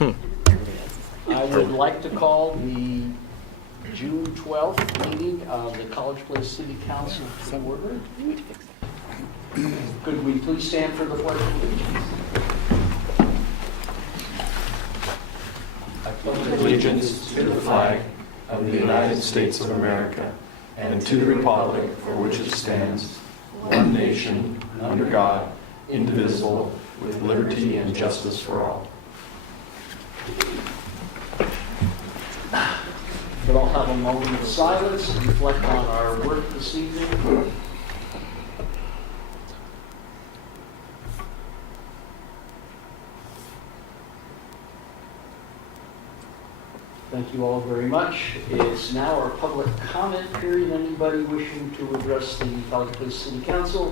I would like to call the June 12th meeting of the College Place City Council to order. Could we please stand for the Pledge of Allegiance? Allegiance to the flag of the United States of America and to the republic for which it stands, one nation, under God, indivisible, with liberty and justice for all. We'll all have a moment of silence and reflect on our work this evening. Thank you all very much. It's now our public comment period. Anybody wishing to address the College Place City Council,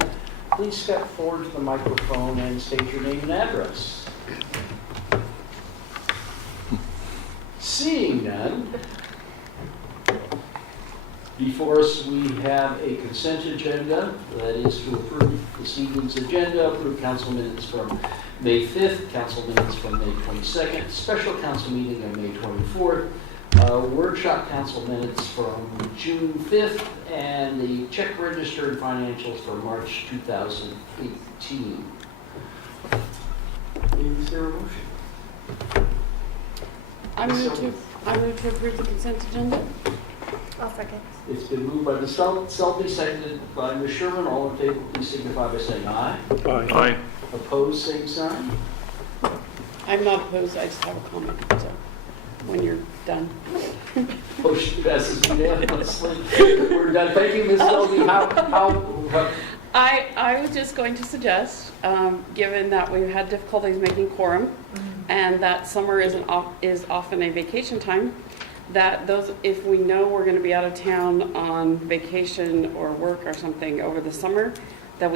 please step forward to the microphone and state your name and address. Seeing none, before us we have a consent agenda. That is to approve this evening's agenda, approve council minutes from May 5th, council minutes from May 22nd, special council meeting on May 24th, workshop council minutes from June 5th, and the check register and financials for March 2018. Is there a motion? I move to approve the consent agenda. I'll second. It's been moved by Ms. Selby, seconded by Ms. Sherman. All in favor, please signify by saying aye. Aye. Opposed, same sign. I'm not opposed, I just have a comment, so when you're done. Motion passes unanimously. We're done. Thank you, Ms. Selby. I was just going to suggest, given that we've had difficulties making quorum, and that summer is often a vacation time, that if we know we're going to be out of town on vacation or work or something over the summer, that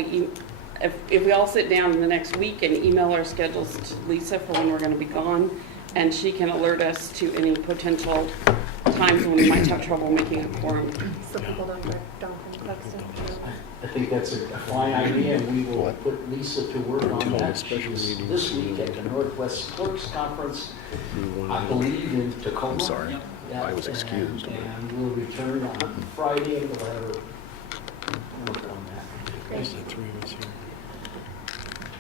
if we all sit down in the next week and email our schedules to Lisa for when we're going to be gone, and she can alert us to any potential times when we might have trouble making a quorum. So people don't think that's true. I think that's a fine idea, and we will put Lisa to work on that. She was this week at the Northwest Clerks Conference, I believe in Tacoma. I'm sorry. I was excused. And we'll return on Friday, and we'll have her work on that.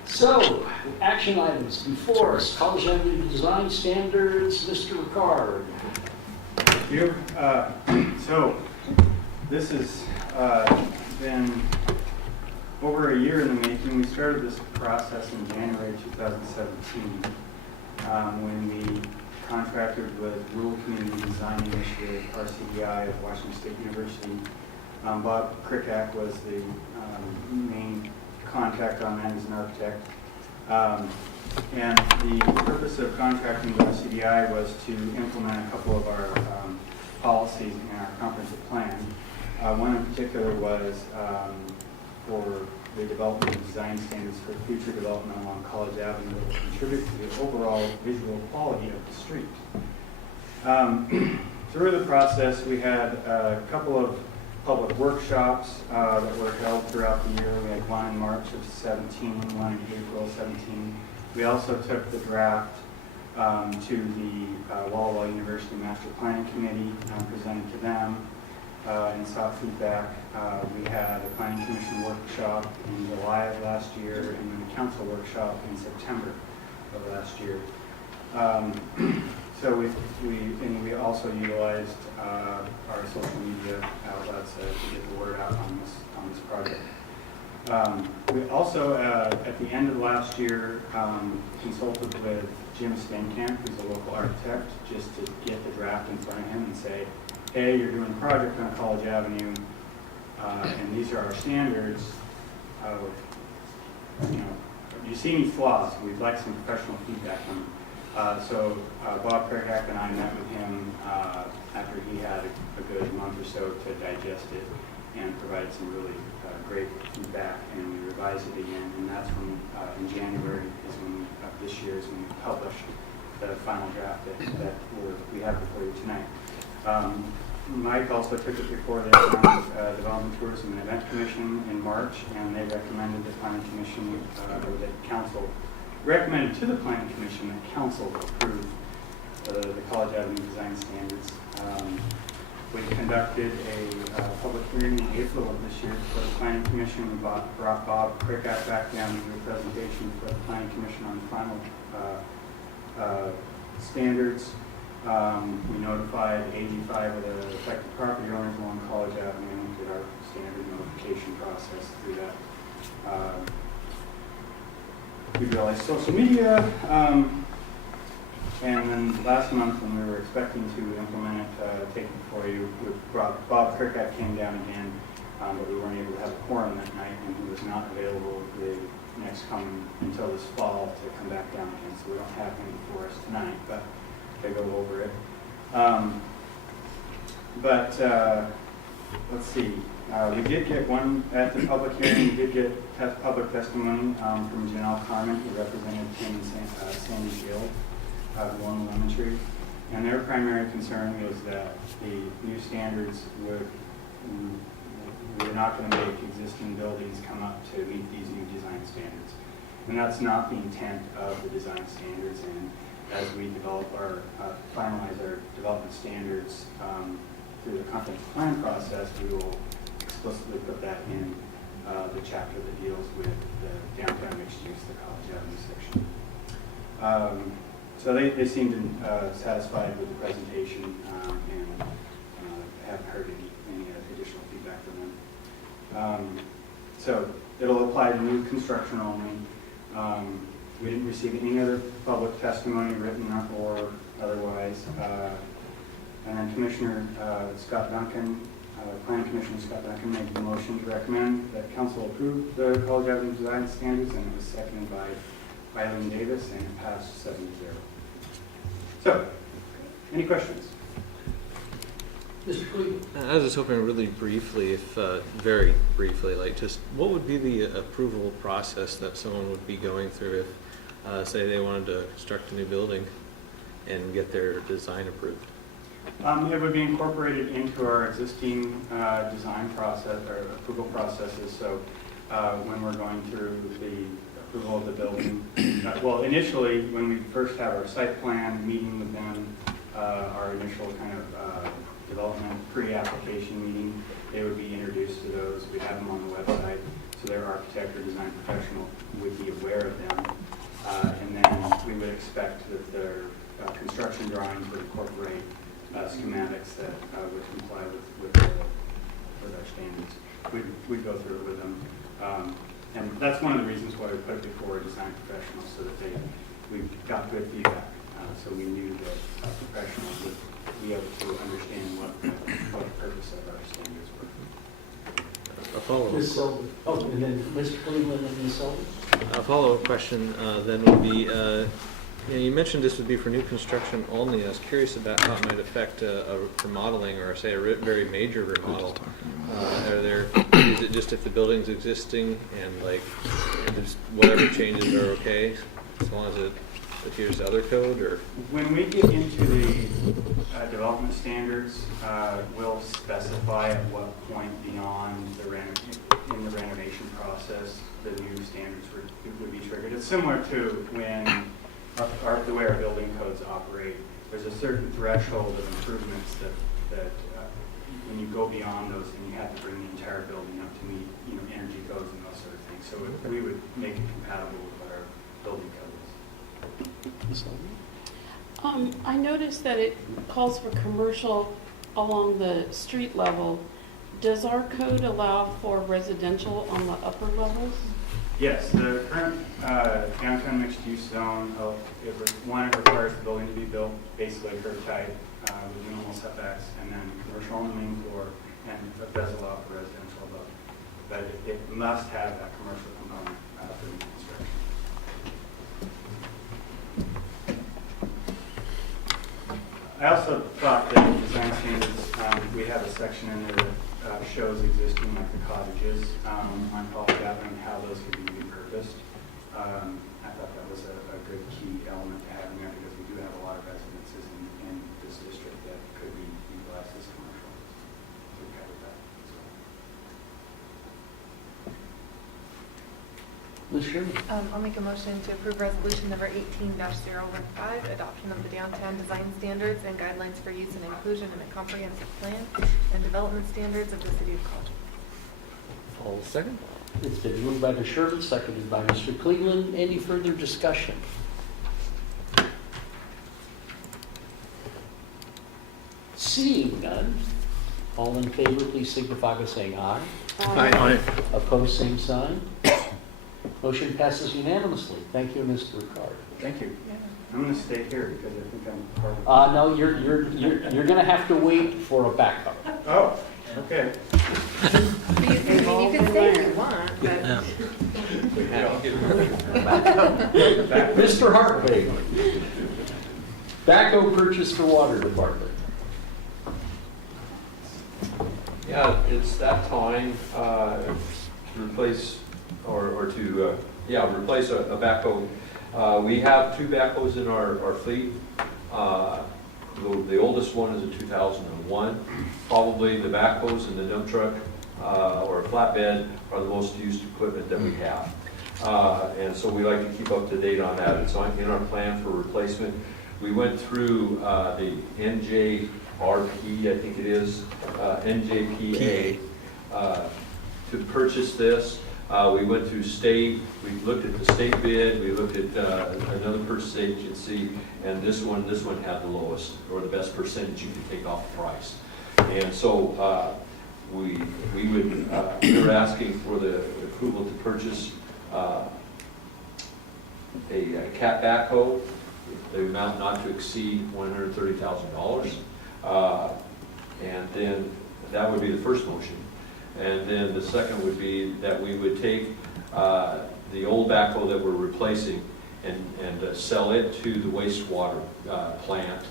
So, action items before us. College Avenue Design Standards, Mr. Ricard. Thank you. So, this has been over a year in the making. We started this process in January 2017 when we contracted with Rural Community Design Initiative, RCDI of Washington State University. Bob Krikak was the main contact on that as an architect. And the purpose of contracting with RCDI was to implement a couple of our policies in our comprehensive plan. One in particular was for the development of design standards for future development along College Avenue that will contribute to the overall visual quality of the street. Through the process, we had a couple of public workshops that were held throughout the year. We had one in March of 17, one in April 17. We also took the draft to the Walla Walla University Master Planning Committee and presented to them and sought feedback. We had a Planning Commission workshop in July of last year and then a council workshop in September of last year. So we also utilized our social media outlets to get the word out on this project. We also, at the end of last year, consulted with Jim Stenkamp, who's a local architect, just to get the draft in front of him and say, hey, you're doing a project on College Avenue, and these are our standards. Do you see any flaws? We'd like some professional feedback on them. So Bob Krikak and I met with him after he had a good month or so to digest it and provided some really great feedback, and we revised it again. And that's when, in January, of this year, is when we published the final draft that we have before you tonight. Mike also took it before the Development Tourism and Event Commission in March, and they recommended the Planning Commission or the Council recommended to the Planning Commission that council approve the College Avenue design standards. We conducted a public hearing in April of this year for the Planning Commission. We brought Bob Crickat back down to do a presentation for the Planning Commission on the final standards. We notified 85 of the affected property owners along College Avenue and did our standard notification process through that. We realized social media, and then last month when we were expecting to implement it, take it before you, Bob Kirkap came down again, but we weren't able to have a quorum that night, and he was not available the next coming until this fall to come back down again, so we don't have any for us tonight, but to go over it. Let's see. We did get one at the public hearing. We did get public testimony from Janelle Carmen, who represented Tim and Sandy Gill out of Lone Lemon Tree. And their primary concern was that the new standards were not going to make existing buildings come up to meet these new design standards. And that's not the intent of the design standards. And as we develop finalize our development standards through the comprehensive plan process, we will explicitly put that in the chapter that deals with the downtown mixed use, the College Avenue section. So they seemed satisfied with the presentation and haven't heard any additional feedback from them. So it'll apply to new construction only. We didn't receive any other public testimony, written or otherwise. And then Commissioner Scott Duncan, Planning Commissioner Scott Duncan made the motion to recommend that council approve the College Avenue design standards, and it was seconded by Eileen Davis, and it passed 7-0. So, any questions? Mr. Cleveland? I was just hoping really briefly, if very briefly, like just what would be the approval process that someone would be going through if, say, they wanted to construct a new building and get their design approved? It would be incorporated into our existing design process or approval processes. So when we're going through the approval of the building, well, initially when we first have our site plan meeting with them, our initial kind of development pre-application meeting, they would be introduced to those. We'd have them on the website, so their architect or design professional would be aware of them. And then we would expect that their construction drawings would incorporate schematics that would comply with our standards. We'd go through it with them. And that's one of the reasons why we put it before design professionals, so that we got good feedback. So we knew that professionals would be able to understand what the purpose of our standards were. A follow-up. Ms. Sullivan. Oh, and then Mr. Cleveland and Ms. Sullivan. A follow-up question then would be, you mentioned this would be for new construction only. I was curious about how it might affect a remodeling or, say, a very major remodel. Is it just if the building's existing and like just whatever changes are okay, as long as it adheres to other code, or? When we get into the development standards, we'll specify at what point beyond in the renovation process the new standards would be triggered. It's similar to when the way our building codes operate. There's a certain threshold of improvements that when you go beyond those, then you have to bring the entire building up to meet energy codes and those sort of things. So we would make it compatible with what our building code is. I noticed that it calls for commercial along the street level. Does our code allow for residential on the upper levels? Yes, the current downtown mixed-use zone, it requires the building to be built basically curb tight with minimal setbacks, and then commercial on the main floor, and it does allow for residential above. But it must have that commercial component for new construction. I also thought that design standards, we have a section in there that shows existing, like the cottages on College Avenue, and how those could be repurposed. I thought that was a good key element to have in there, because we do have a lot of residences in this district that could be utilized as commercial. So we covered that. Ms. Sherman? I'll make a motion to approve resolution number 18-015, adoption of the downtown design standards and guidelines for use and inclusion in a comprehensive plan and development standards of the city of College. All second? It's been moved by Ms. Sherman, seconded by Mr. Cleveland. Any further discussion? Seeing none, all in favor, please signify by saying aye. Aye. Opposed, same sign. Motion passes unanimously. Thank you, Mr. Ricard. Thank you. I'm going to stay here because I think I'm part of. No, you're going to have to wait for a backup. Oh, okay. You can stay if you want, but Mr. Hartwig, backhoe purchase for water department. Yeah, it's that time to replace, or to, replace a backhoe. We have 2 backhoes in our fleet. The oldest one is a 2001. Probably the backhoes and the dump truck or a flatbed are the most used equipment that we have. And so we like to keep up to date on that. It's in our plan for replacement. We went through the NJRP, I think it is, NJPA, to purchase this. We went through state, we looked at the state bid, we looked at another purchase agency, and this one had the lowest, or the best percentage you could take off the price. And so we were asking for the approval to purchase a cat backhoe, the amount not to exceed $130,000. And then that would be the first motion. And then the second would be that we would take the old backhoe that we're replacing and sell it to the wastewater plant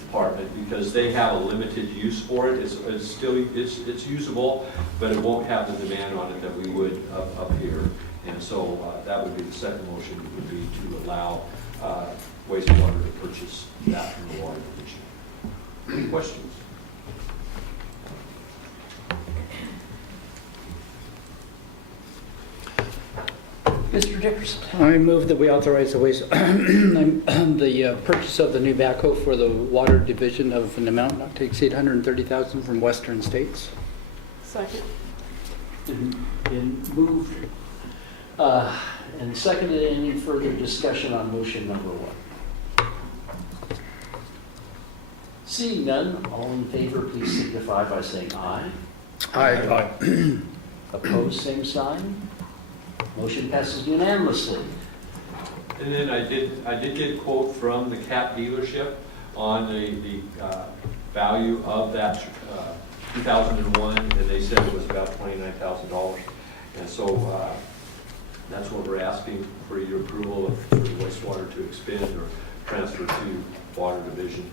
department, because they have a limited use for it. It's still usable, but it won't have the demand on it that we would up here. And so that would be the second motion, would be to allow wastewater to purchase that from the water division. Any questions? Mr. Dickerson? I move that we authorize the purchase of the new backhoe for the water division of an amount not to exceed $130,000 from Western States. Second. Been moved and seconded. Any further discussion on motion number 1? Seeing none, all in favor, please signify by saying aye. Aye. Opposed, same sign. Motion passes unanimously. And then I did get a quote from the cat dealership on the value of that 2001, and they said it was about $29,000. And so that's what we're asking for your approval of for the wastewater to expend or transfer to water division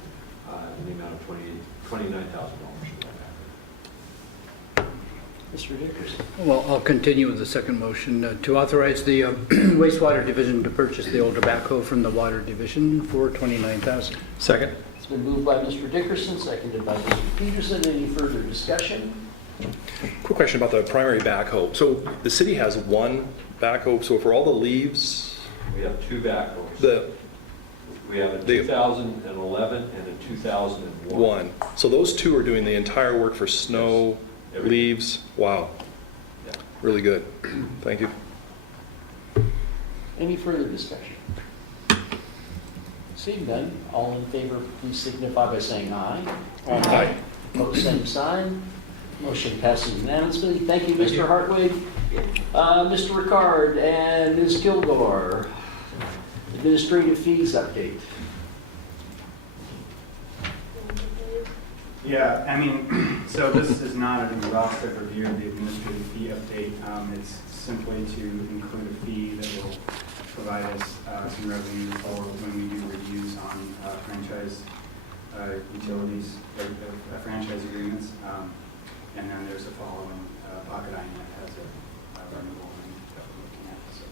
in the amount of $29,000. Mr. Dickerson? Well, I'll continue with the second motion to authorize the wastewater division to purchase the older backhoe from the water division for $29,000. Second. It's been moved by Mr. Dickerson, seconded by Mr. Peterson. Any further discussion? Quick question about the primary backhoe. So the city has one backhoe, so for all the leaves, We have 2 backhoes. We have a 2011 and a 2001. one. So those 2 are doing the entire work for snow, Everything. leaves. Wow. Yeah. Really good. Thank you. Any further discussion? Seeing none, all in favor, please signify by saying aye. Aye. Opposed, same sign. Motion passes unanimously. Thank you, Mr. Hartwig. Mr. Ricard and Ms. Kilgore, administrative fees update. Yeah, I mean, so this is not an exhaustive review of the administrative fee update. It's simply to include a fee that will provide us some revenue for when we do reviews on franchise utilities, franchise agreements. And then there's a following pocket item that has a renewal that we're looking at. So.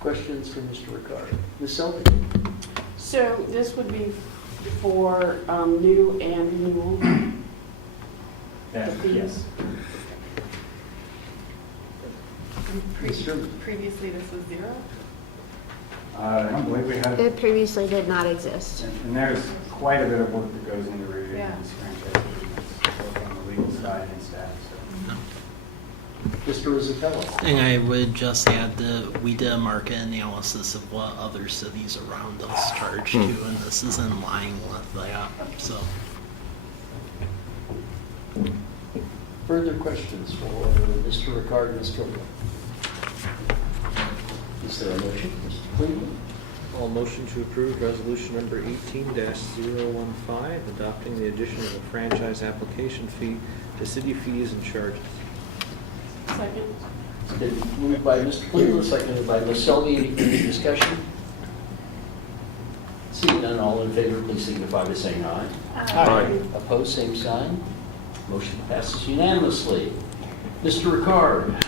Questions for Mr. Ricard? Ms. Selby? So this would be for new and renewal? The fees? Previously, this was 0? I don't believe we have, It previously did not exist. and there's quite a bit of work that goes into reviewing Yeah. these franchise agreements, both on the legal side and staff, so. Mr. Rizzatello? And I would just add that we did a market analysis of what other cities around us charge too, and this is in line with that, so. Further questions for Mr. Ricard and Mr. Oakland? Is there a motion, Mr. Cleveland? All motion to approve resolution number 18-015, adopting the addition of a franchise application fee to city fees and charges. Second. It's been moved by Mr. Cleveland, seconded by Ms. Selby. Any further discussion? Seeing none, all in favor, please signify by saying aye. Aye. Opposed, same sign. Motion passes unanimously. Mr. Ricard,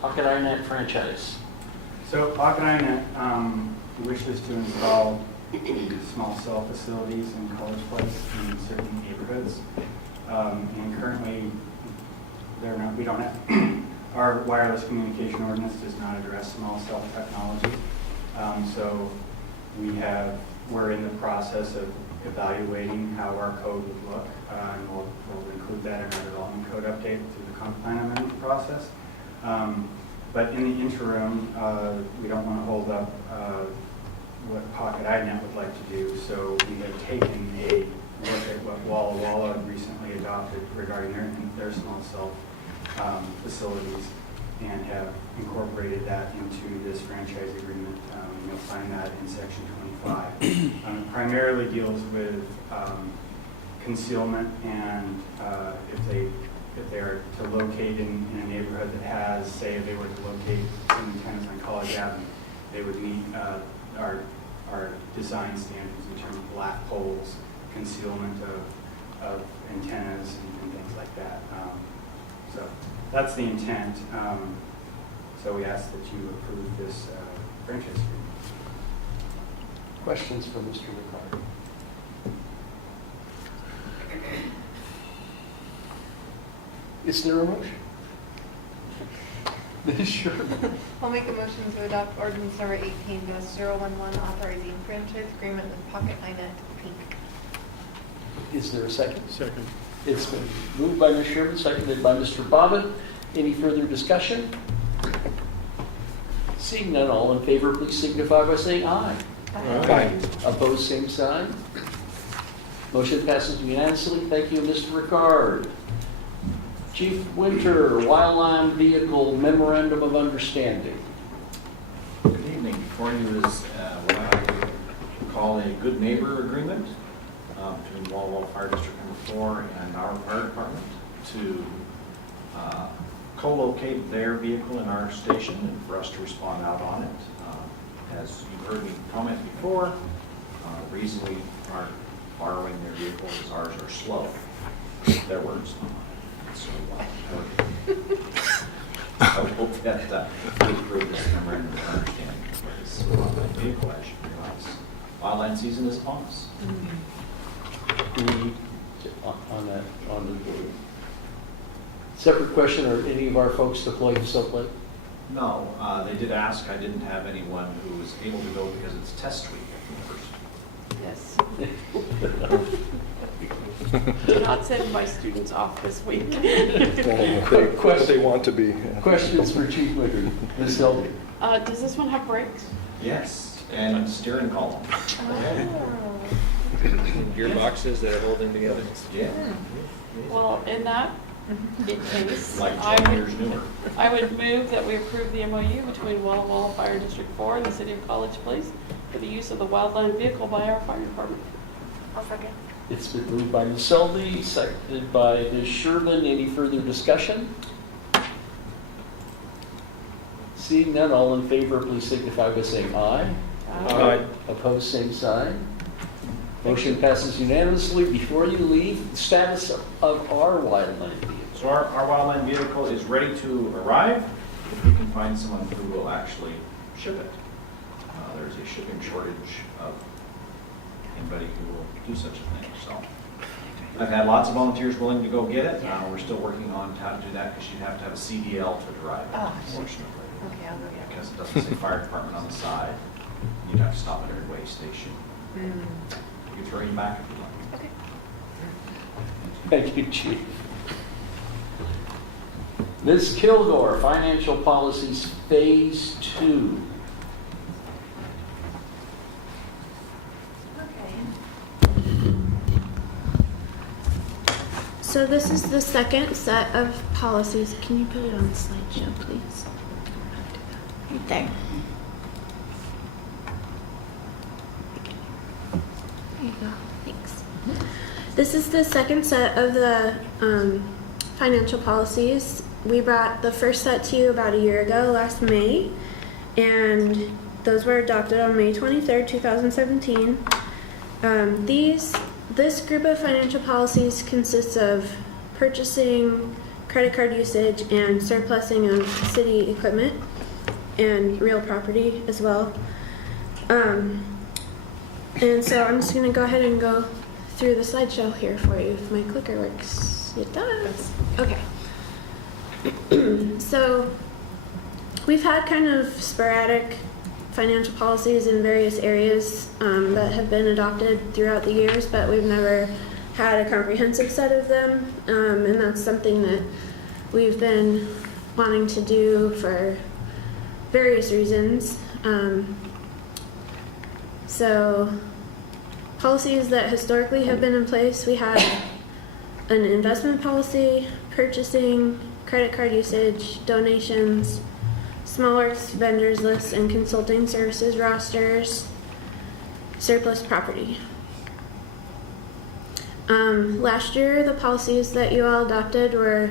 Pocket INET franchise. So Pocket INET wishes to install small cell facilities in College Place in certain neighborhoods. And currently, we don't have, our wireless communication ordinance does not address small cell technology. So we're in the process of evaluating how our code would look, and we'll include that in our development code update through the comp plan amendment process. But in the interim, we don't want to hold up what Pocket INET would like to do, so we have taken a look at what Walla Walla recently adopted regarding their small cell facilities and have incorporated that into this franchise agreement. You'll find that in section 25. It primarily deals with concealment and if they are to locate in a neighborhood that has, say, if they were to locate some antennas on College Avenue, they would meet our design standards in terms of black poles, concealment of antennas and things like that. So that's the intent. So we ask that you approve this franchise agreement. Questions for Mr. Ricard? Is there a motion? Ms. Sherman? I'll make a motion to adopt ordinance number 18-011, authorizing franchise agreement with Pocket INET, Inc. Is there a second? Second. It's been moved by Ms. Sherman, seconded by Mr. Bobbit. Any further discussion? Seeing none, all in favor, please signify by saying aye. Aye. Opposed, same sign. Motion passes unanimously. Thank you, Mr. Ricard. Chief Winter, Wildland Vehicle Memorandum of Understanding. Good evening. Before you is what I would call a good neighbor agreement between Walla Walla Fire District Number 4 and our fire department to co-locate their vehicle in our station and for us to respond out on it. As you've heard me comment before, the reason we aren't borrowing their vehicles is ours are slow. Their words. So I would hope that we approve this memorandum of understanding for this wildland vehicle. As you realize, wildland season is upon us. Do we, on the separate question, are any of our folks deployed to Soap Lake? No, they did ask. I didn't have anyone who was able to go because it's test week at the university. Yes. Do not send my students off this week. What they want to be. Yeah. Questions for Chief Winter? Ms. Selby? Does this one have brakes? Yes, and steering column. And gearboxes that are holding together. Yeah, Well, in that case, like I 10 would, years newer. I would move that we approve the MOU between Walla Walla Fire District 4 and the City of College Place for the use of the wildland vehicle by our fire department. I'll second. It's been moved by Ms. Selby, seconded by Ms. Sherman. Any further discussion? Seeing none, all in favor, please signify by saying aye. Aye. Opposed, same sign. Motion passes unanimously. Before you leave, the status of our wildland vehicle. So our wildland vehicle is ready to arrive if we can find someone who will actually ship it. There's a shipping shortage of anybody who will do such a thing. So I've had lots of volunteers willing to go get it. We're still working on how to do that because you'd have to have a CDL to drive it, unfortunately. Okay, I'll go, yeah. because it doesn't say fire department on the side. You'd have to stop at every way station. Mm. You can throw you back if you like. Okay. Thank you, Chief. Ms. Kilgore, Financial Policies Phase 2. So this is the second set of policies. Can you put it on the slideshow, please? Right there. There you go. Thanks. This is the second set of the financial policies. We brought the first set to you about a year ago, last May, and those were adopted on May 23rd, 2017. This group of financial policies consists of purchasing, credit card usage, and surplusing of city equipment and real property as well. And so I'm just going to go ahead and go through the slideshow here for you if my clicker works. It does. Okay. So we've had kind of sporadic financial policies in various areas that have been adopted throughout the years, but we've never had a comprehensive set of them, and that's something that we've been wanting to do for various reasons. So policies that historically have been in place, we had an investment policy, purchasing, credit card usage, donations, small works vendors lists and consulting services rosters, surplus property. Last year, the policies that you all adopted were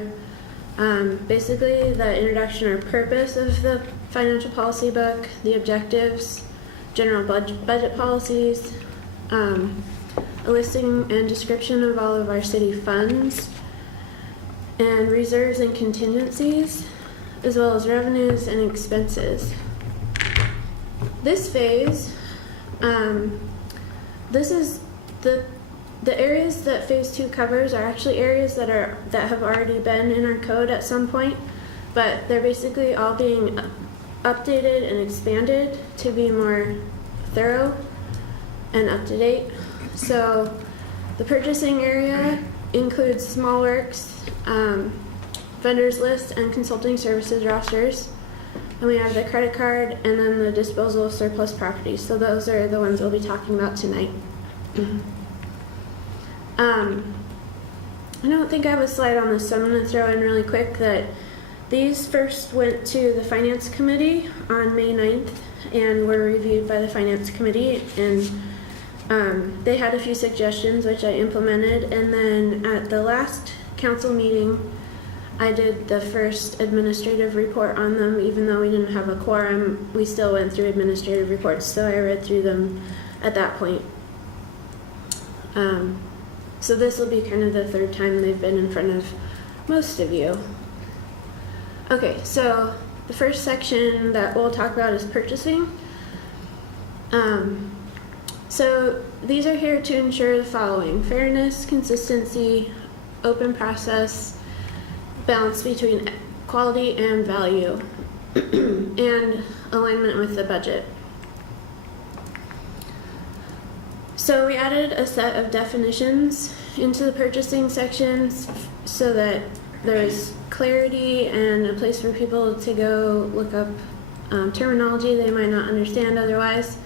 basically the introduction or purpose of the financial policy book, the objectives, general budget policies, a listing and description of all of our city funds, and reserves and contingencies, as well as revenues and expenses. This phase, this is the areas that Phase 2 covers are actually areas that have already been in our code at some point, but they're basically all being updated and expanded to be more thorough and up to date. So the purchasing area includes small works, vendors list, and consulting services rosters. And we have the credit card and then the disposal of surplus property. So those are the ones we'll be talking about tonight. I don't think I have a slide on this, so I'm going to throw in really quick that these first went to the Finance Committee on May 9th and were reviewed by the Finance Committee, and they had a few suggestions which I implemented, and then at the last council meeting I did the first administrative report on them. Even though we didn't have a quorum, we still went through administrative reports, so I read through them at that point. So this will be kind of the third time they've been in front of most of you. Okay, so the first section that we'll talk about is purchasing. So these are here to ensure the following: fairness, consistency, open process, balance between quality and value, and alignment with the budget. So we added a set of definitions into the purchasing sections so that there's clarity and a place for people to go look up terminology they might not understand otherwise.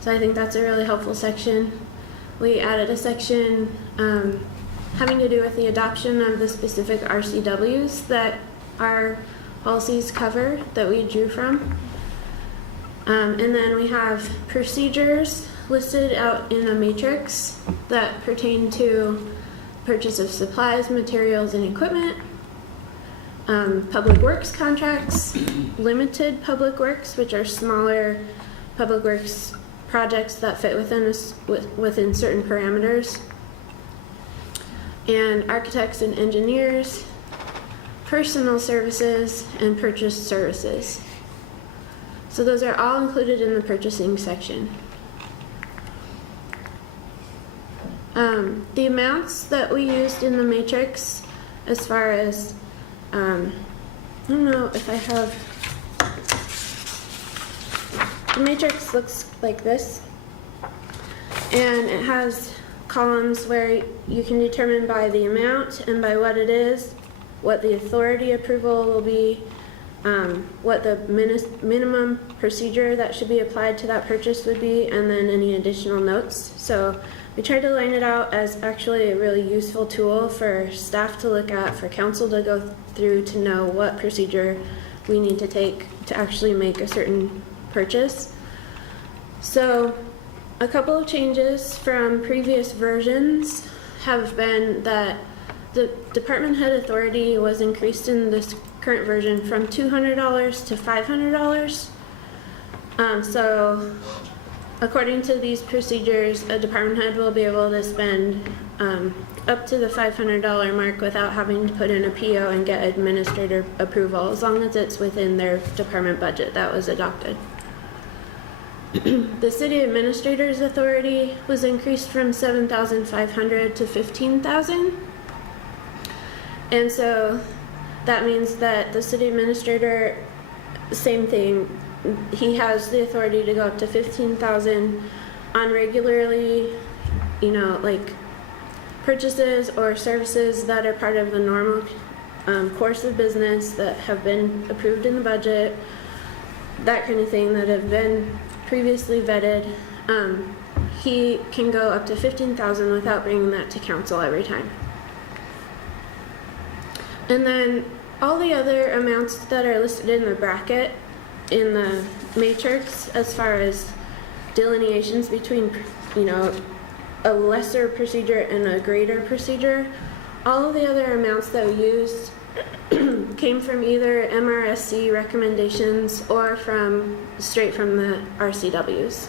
So I think that's a really helpful section. We added a section having to do with the adoption of the specific RCWs that our policies cover that we drew from. And then we have procedures listed out in a matrix that pertain to purchase of supplies, materials, and equipment, public works contracts, limited public works, which are smaller public works projects that fit within certain parameters, and architects and engineers, personal services, and purchased services. So those are all included in the purchasing section. The amounts that we used in the matrix, as far as, I don't know if I have The matrix looks like this, and it has columns where you can determine by the amount and by what it is, what the authority approval will be, what the minimum procedure that should be applied to that purchase would be, and then any additional notes. So we tried to line it out as actually a really useful tool for staff to look at, for council to go through to know what procedure we need to take to actually make a certain purchase. So a couple of changes from previous versions have been that the department head authority was increased in this current version from $200 to $500. So according to these procedures, a department head will be able to spend up to the $500 mark without having to put in a PO and get administrator approval, as long as it's within their department budget that was adopted. The city administrator's authority was increased from $7,500 to $15,000. And so that means that the city administrator, same thing, he has the authority to go up to $15,000 on regularly, like purchases or services that are part of the normal course of business that have been approved in the budget, that kind of thing, that have been previously vetted. He can go up to $15,000 without bringing that to council every time. And then all the other amounts that are listed in the bracket in the matrix, as far as delineations between, a lesser procedure and a greater procedure, all of the other amounts that we used came from either MRSC recommendations or straight from the RCWs.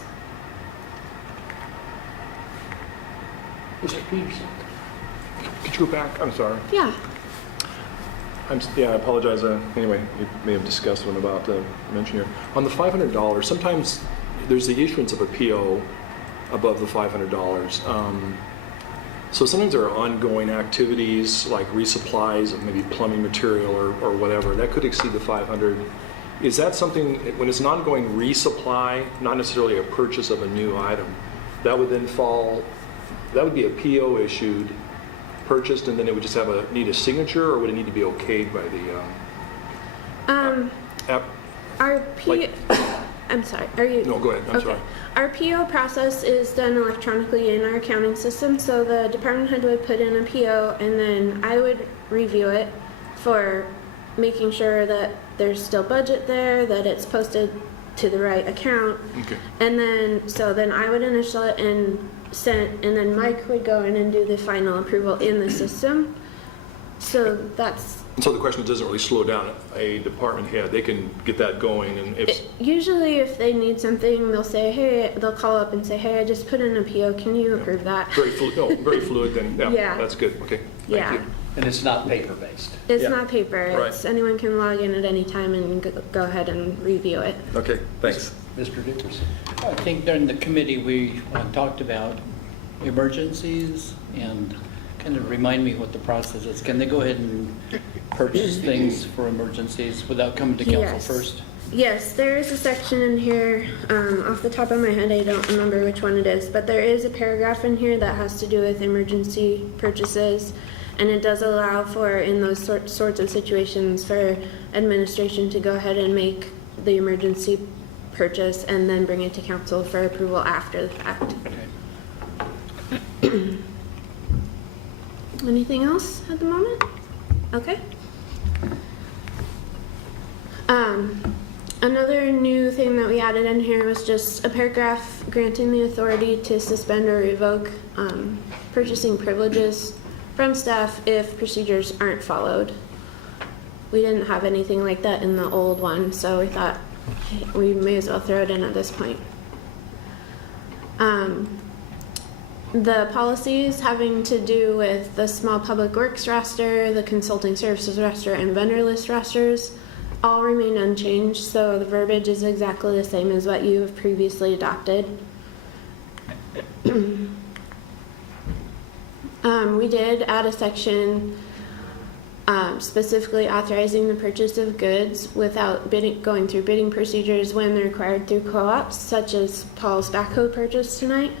Mr. Peterson? Could you go back? I'm sorry. Yeah. I apologize. Anyway, you may have discussed what I'm about to mention here. On the $500, sometimes there's the issuance of a PO above the $500. So sometimes there are ongoing activities like resupplies of maybe plumbing material or whatever that could exceed the $500. Is that something, when it's an ongoing resupply, not necessarily a purchase of a new item, that would then fall, that would be a PO issued, purchased, and then it would just need a signature, or would it need to be okayed by the app? Our PO, I'm sorry, are you? No, go ahead, I'm sorry. Our PO process is done electronically in our accounting system, so the department head would put in a PO, and then I would review it for making sure that there's still budget there, that it's posted to the right account. Okay. And then I would initial it and and then Mike would go in and do the final approval in the system. So that's... So the question doesn't really slow down a department head. They can get that going, and usually if they need something, they'll call up and say, hey, I just put in a PO, can you approve that? Very fluid then. Yeah. That's good. Okay. Thank you. And it's not paper-based. It's not paper. Right. It's anyone can log in at any time and go ahead and review it. Okay, thanks. Mr. Dickerson? I think during the committee, we talked about emergencies and kind of remind me what the process is. Can they go ahead and purchase things for emergencies without coming to council first? Yes, there is a section in here, off the top of my head, I don't remember which one it is, but there is a paragraph in here that has to do with emergency purchases, and it does allow for, in those sorts of situations, for administration to go ahead and make the emergency purchase and then bring it to council for approval after the fact. Okay. Anything else at the moment? Okay. Another new thing that we added in here was just a paragraph granting the authority to suspend or revoke purchasing privileges from staff if procedures aren't followed. We didn't have anything like that in the old one, so we thought we may as well throw it in at this point. The policies having to do with the small public works roster, the consulting services roster, and vendor list rosters all remain unchanged, so the verbiage is exactly the same as what you have previously adopted. We did add a section specifically authorizing the purchase of goods without going through bidding procedures when they're required through co-ops, such as Paul's backhoe purchase tonight.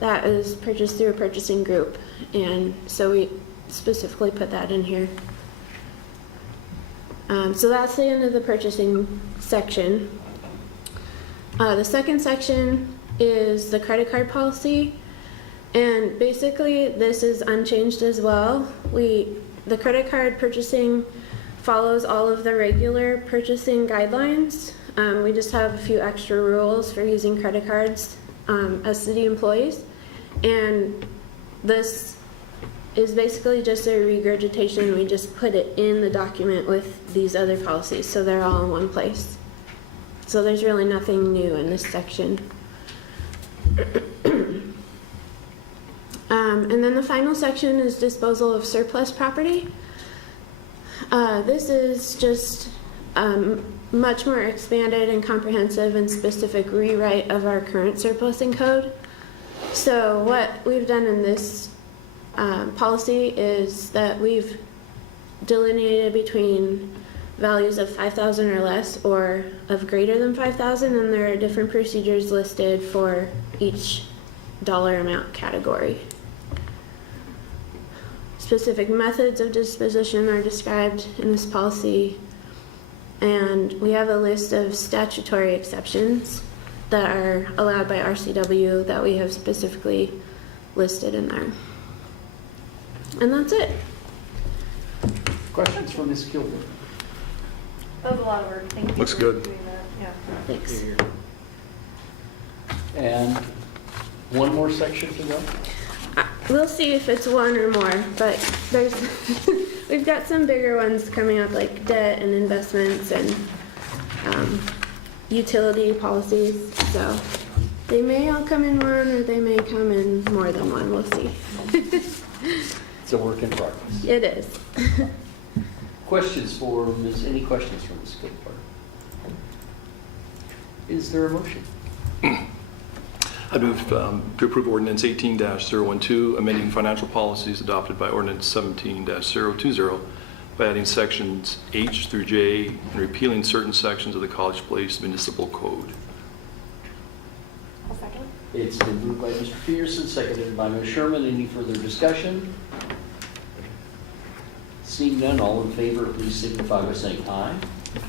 That is purchased through a purchasing group, and so we specifically put that in here. So that's the end of the purchasing section. The second section is the credit card policy, and basically this is unchanged as well. The credit card purchasing follows all of the regular purchasing guidelines. We just have a few extra rules for using credit cards as city employees, and this is basically just a regurgitation. We just put it in the document with these other policies, so they're all in one place. So there's really nothing new in this section. And then the final section is disposal of surplus property. This is just much more expanded and comprehensive and specific rewrite of our current surplusing code. So what we've done in this policy is that we've delineated between values of 5,000 or less or of greater than 5,000, and there are different procedures listed for each dollar amount category. Specific methods of disposition are described in this policy, and we have a list of statutory exceptions that are allowed by RCW that we have specifically listed in there. And that's it. Questions from Ms. Kilburn? That was a lot of work. Thank you. Looks for good. doing that. Yeah. Thanks. And one more section to go? We'll see if it's one or more, but there's we've got some bigger ones coming up, like debt and investments and utility policies. So they may all come in one, or they may come in more than one. We'll see. It's a work in progress. It is. Questions for Ms., any questions from Ms. Kilburn? Is there a motion? I move to approve ordinance 18-012, amending financial policies adopted by ordinance 17-020 by adding sections H through J and repealing certain sections of the College Place Municipal Code. I'll second. It's been moved by Mr. Peterson, seconded by Ms. Sherman. Any further discussion? Seeing none, all in favor, please signify by saying aye.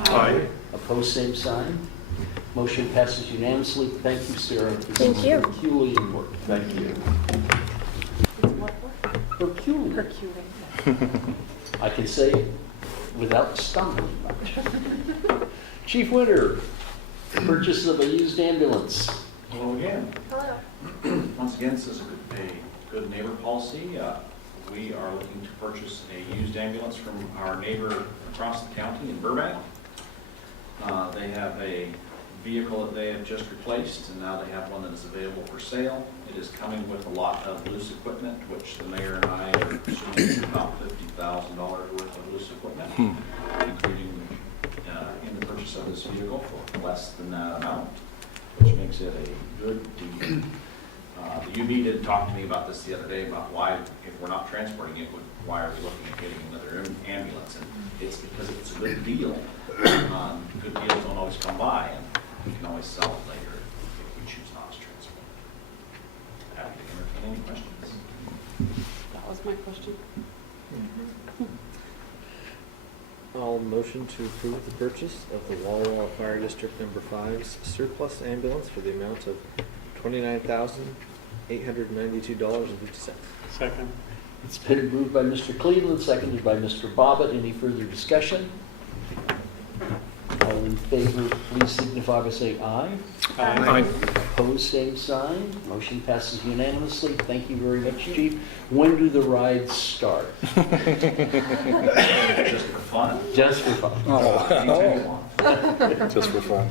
Aye. Opposed, same sign. Motion passes unanimously. Thank you, Sarah. Thank you. Herculean work. Thank you. Herculean. Herculean. I can say it without stumbling much. Chief Winter, purchase of a used ambulance. Hello again. Hello. Once again, this is a good neighbor policy. We are looking to purchase a used ambulance from our neighbor across the county in Burbank. They have a vehicle that they have just replaced, and now they have one that is available for sale. It is coming with a lot of loose equipment, which the mayor and I are assuming about $50,000 worth of loose equipment, including in the purchase of this vehicle for less than that amount, which makes it a good deal. The UB did talk to me about this the other day, about why, if we're not transporting it, why are we looking at getting another ambulance? And it's because it's a good deal. Good deals don't always come by, and we can always sell it later if we choose not to transport it. Happy to entertain any questions. That was my question. I'll motion to approve the purchase of the Walla Walla Fire District Number 5's surplus ambulance for the amount of $29,892.50. Second. It's been moved by Mr. Cleveland, seconded by Mr. Bobbitt. Any further discussion? All in favor, please signify by saying aye. Aye. Opposed, same sign. Motion passes unanimously. Thank you very much, Chief. When do the rides start? Just for fun. Just for fun. Anytime you want. Just for fun.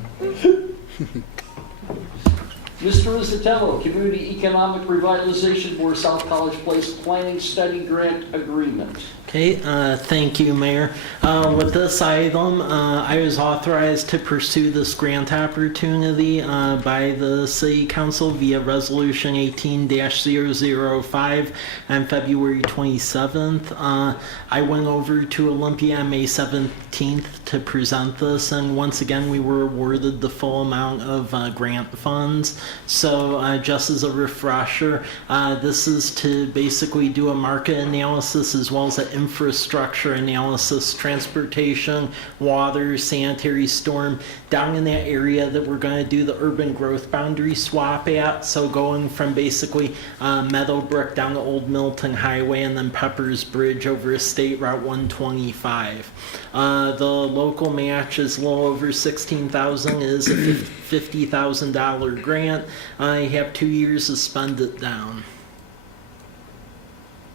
Mr. Rizzatello, Community Economic Revitalization Board South College Place Planning Study Grant Agreement. Okay, thank you, Mayor. With this item, I was authorized to pursue this grant opportunity by the City Council via Resolution 18-005 on February 27th. I went over to Olympia on May 17th to present this, and once again, we were awarded the full amount of grant funds. So just as a refresher, this is to basically do a market analysis as well as an infrastructure analysis, transportation, water, sanitary, storm, down in that area that we're going to do the urban growth boundary swap at. So going from basically Meadowbrook down to Old Milton Highway and then Pepper's Bridge over State Route 125. The local match is a little over $16,000. It is a $50,000 grant. I have 2 years to spend it down.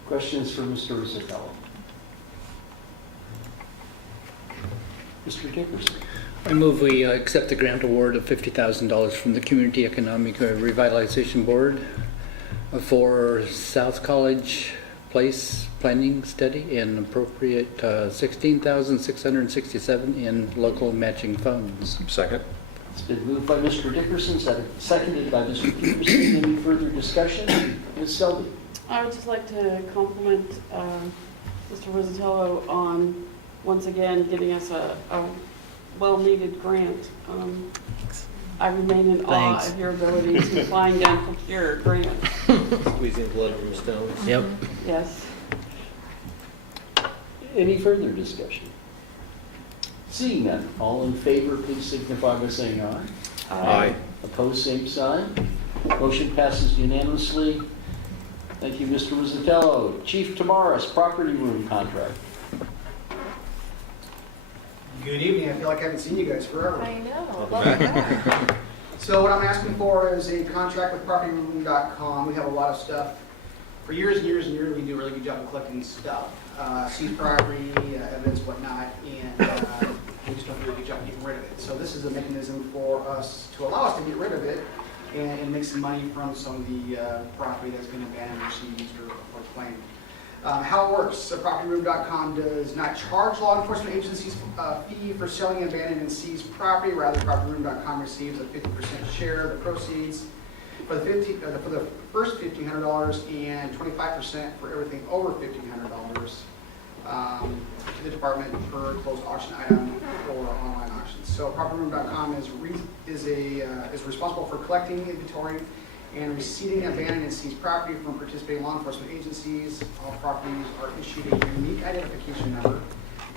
Questions for Mr. Rizzatello? Mr. Dickerson? I move we accept the grant award of $50,000 from the Community Economic Revitalization Board for South College Place Planning Study and appropriate $16,667 in local matching funds. Second. It's been moved by Mr. Dickerson, seconded by Mr. Peterson. Any further discussion? Ms. Selby? I would just like to compliment Mr. Rizzatello on, once again, getting us a well-needed grant. I remain in awe Thanks. of your ability to find and procure grants. Squeezing blood from stones. Yep. Yes. Any further discussion? Seeing none, all in favor, please signify by saying aye. Aye. Opposed, same sign. Motion passes unanimously. Thank you, Mr. Rizzatello. Chief Tamaris, property room contract. Good evening. I feel like I haven't seen you guys forever. I know, love that. So what I'm asking for is a contract with propertyroom.com. We have a lot of stuff. For years and years and years, we do a really good job of collecting stuff. Seized property, evidence, whatnot, and we just don't do a good job of getting rid of it. So this is a mechanism for us to allow us to get rid of it and make some money from some of the property that's been abandoned or seized or claimed. How it works, so propertyroom.com does not charge law enforcement agencies a fee for selling abandoned and seized property. Rather, propertyroom.com receives a 50% share of the proceeds for the first $1,500 and 25% for everything over $1,500 to the department per closed auction item or online auctions. So propertyroom.com is responsible for collecting, inventory, and receiving abandoned and seized property from participating law enforcement agencies. All properties are issued a unique identification number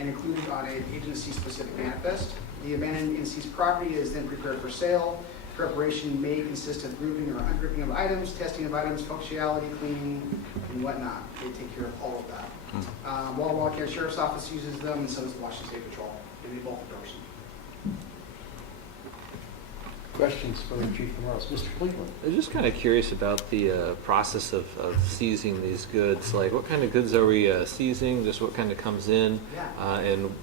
and included on an agency-specific manifest. The abandoned and seized property is then prepared for sale. Preparation may consist of grouping or ungrouping of items, testing of items, functionality, cleaning, and whatnot. They take care of all of that. Walla County Sheriff's Office uses them, and so does the Washington State Patrol. They do both endorse them. Questions for Chief Tamaris? Mr. Cleveland? I'm just kind of curious about the process of seizing these goods. Like, what kind of goods are we seizing? Just what kind of comes in? Yeah. And,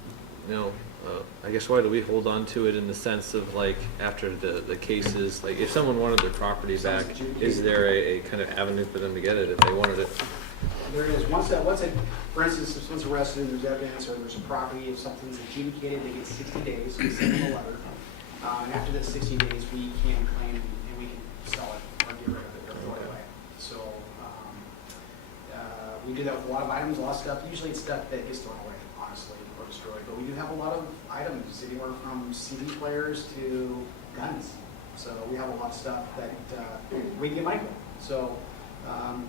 I guess why do we hold on to it in the sense of, like, after the cases, like, if someone wanted their property back, is there a kind of avenue for them to get it if they wanted it? There is. Once for instance, if someone's arrested and there's evidence or there's a property, if something's adjudicated, they get 60 days. We send them a letter. And after that 60 days, we can claim and we can sell it or get rid of it or throw it away. So we do that with a lot of items, a lot of stuff. Usually it's stuff that gets thrown away, honestly, or destroyed. But we do have a lot of items, anywhere from CD players to guns. So we have a lot of stuff that we can get money for. So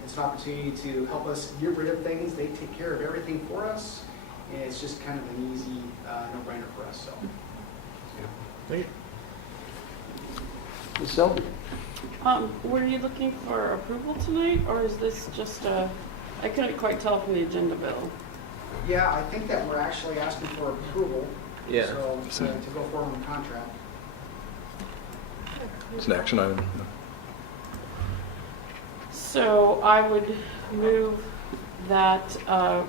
it's an opportunity to help us get rid of things. They take care of everything for us. And it's just kind of an easy no-brainer for us. So. Thank you. Ms. Selby? Were you looking for approval tonight, or is this just I couldn't quite tell from the agenda, Bill. Yeah, I think that we're actually asking for approval. Yeah. So to go forward on the contract. It's an action item. So I would move that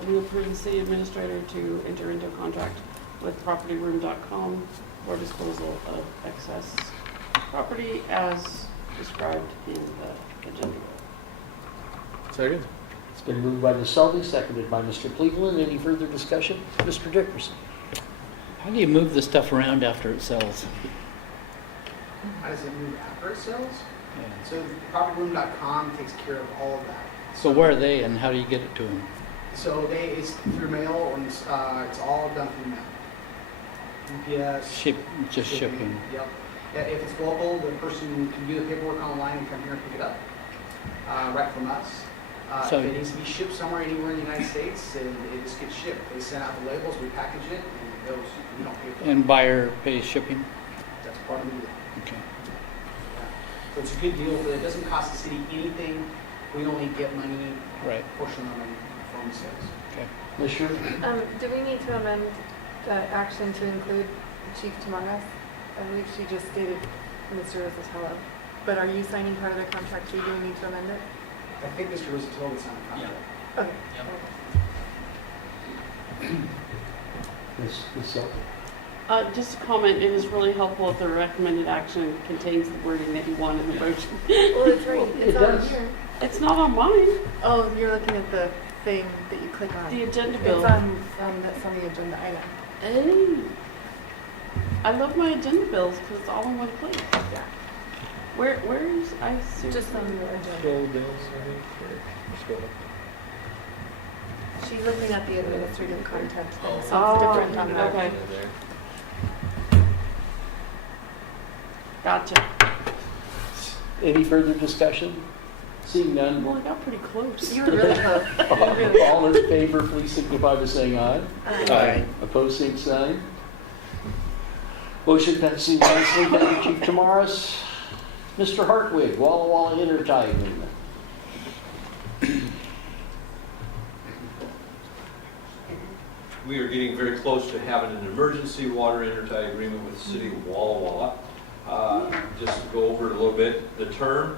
we approve the city administrator to enter into a contract with propertyroom.com for disposal of excess property as described in the agenda. Second? It's been moved by Ms. Selby, seconded by Mr. Cleveland. Any further discussion? Mr. Dickerson? How do you move the stuff around after it sells? How does it move after it sells? Yeah. So propertyroom.com takes care of all of that. So where are they and how do you get it to them? So it's through mail, and it's all done through mail. UPS. Just shipping. Yep. Yeah, if it's local, the person can do the paperwork online and come here and pick it up, right from us. So- If it needs to be shipped somewhere anywhere in the United States, and it just gets shipped. They send out the labels, we package it, and it goes. We don't pay for it. And buyer pays shipping? That's part of the deal. Okay. So it's a good deal, but it doesn't cost the city anything. We only get money, Right. portion of money from the sales. Okay. Ms. Sherman? Do we need to amend the action to include Chief Tamaras? I believe she just stated Mr. Rosatello. But are you signing part of the contract too? Do we need to amend it? I think Mr. Rosatello was on the contract. Okay. Ms. Selby? Just a comment, it is really helpful if the recommended action contains the wording that you want in the motion. Well, it's right. It's It on does. here. It's not on mine, Oh, you're looking at the thing that you click on. the agenda It's bill. that's on the agenda item. Hey, I love my agenda bills because it's all in one place. Yeah. Where is, I seriously. Just on your agenda. Scroll down, sorry, or scroll up. She's looking at the administrative content thing, so Oh, it's different on that. okay. There. Gotcha. Any further discussion? Seeing none, Well, I got pretty close. You were really close. You were really all in favor, please signify by saying aye. Aye. Opposed, same sign. Motion passes unanimously. Thank you, Chief Tamaras. Mr. Hartwig, Walla Walla intertie agreement. We are getting very close to having an emergency water intertie agreement with the city of Walla Walla. Just to go over it a little bit, the term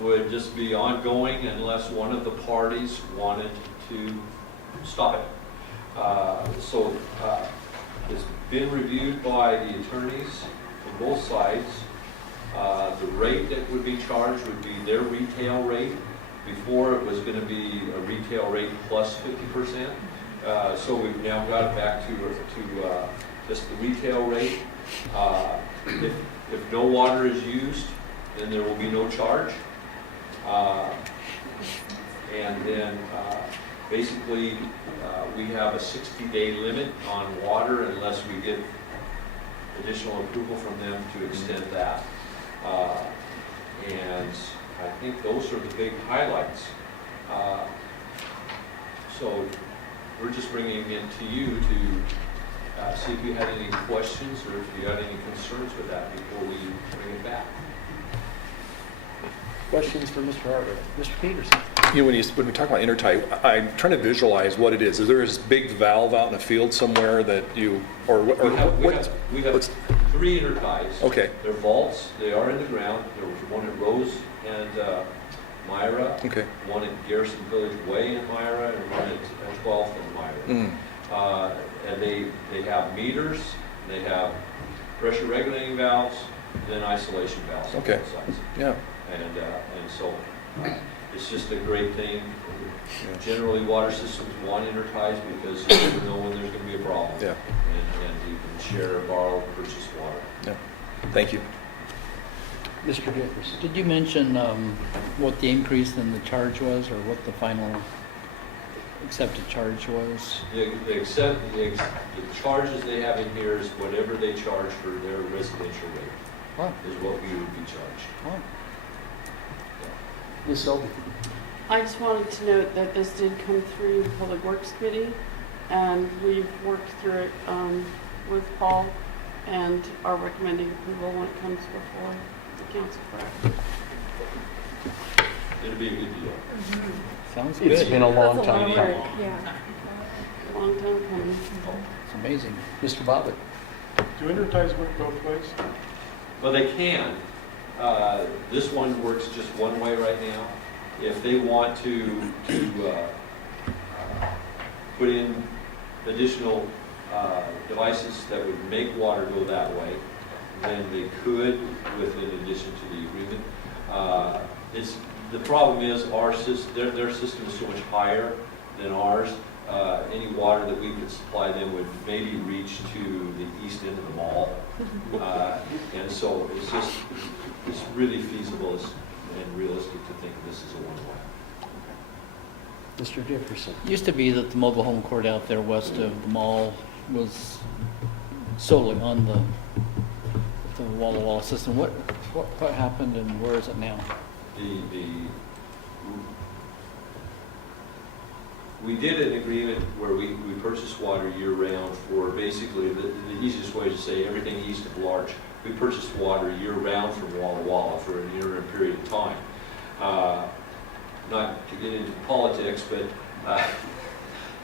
would just be ongoing unless one of the parties wanted to stop it. It's been reviewed by the attorneys from both sides. The rate that would be charged would be their retail rate. Before, it was going to be a retail rate plus 50%. So we've now got it back to just the retail rate. If no water is used, then there will be no charge. And then basically we have a 60-day limit on water unless we get additional approval from them to extend that. And I think those are the big highlights. So we're just bringing it to you to see if you had any questions or if you had any concerns with that before we bring it back. Questions for Mr. Hartwig? Mr. Peterson? You know, when we talk about intertie, I'm trying to visualize what it is. Is there this big valve out in a field somewhere that you, or We have what's- 3 interties. Okay. They're vaults. They are in the ground. There was one at Rose and Myra, Okay. one at Garrison Village Way in Myra, and one at 12th and Myra. And they have meters, they have pressure regulating valves, then isolation valves on Okay. both sides. Yeah. And so it's just a great thing. Generally, water systems want interties because you never know when there's going to be a problem. Yeah. And you can share, borrow, purchase water. Yeah. Thank you. Mr. Dickerson? Did you mention what the increase in the charge was or what the final accepted charge was? The charges they have in here is whatever they charge for their residential rate Oh, is what we would be charged. oh. Ms. Selby? I just wanted to note that this did come through the Public Works Committee, and we've worked through it with Paul, and are recommending approval when it comes before the council for action. It'd be a good deal. Sounds good. It's been a long That's a lot time of coming. work, yeah. Long time coming. It's amazing. Mr. Bobbitt? Do interties work both ways? Well, they can. This one works just one way right now. If they want to put in additional devices that would make water go that way, then they could, with in addition to the agreement. the problem is their system is so much higher than ours. Any water that we could supply them would maybe reach to the east end of the mall. And so it's really feasible and realistic to think this is a one-way. Mr. Jefferson. Used to be that the mobile home court out there west of the mall was solely on the wall-to-wall system. What happened and where is it now? We did an agreement where we purchased water year-round for basically, the easiest way to say everything east of Larch. We purchased water year-round from Walla Walla for an interim period of time. Not to get into politics, but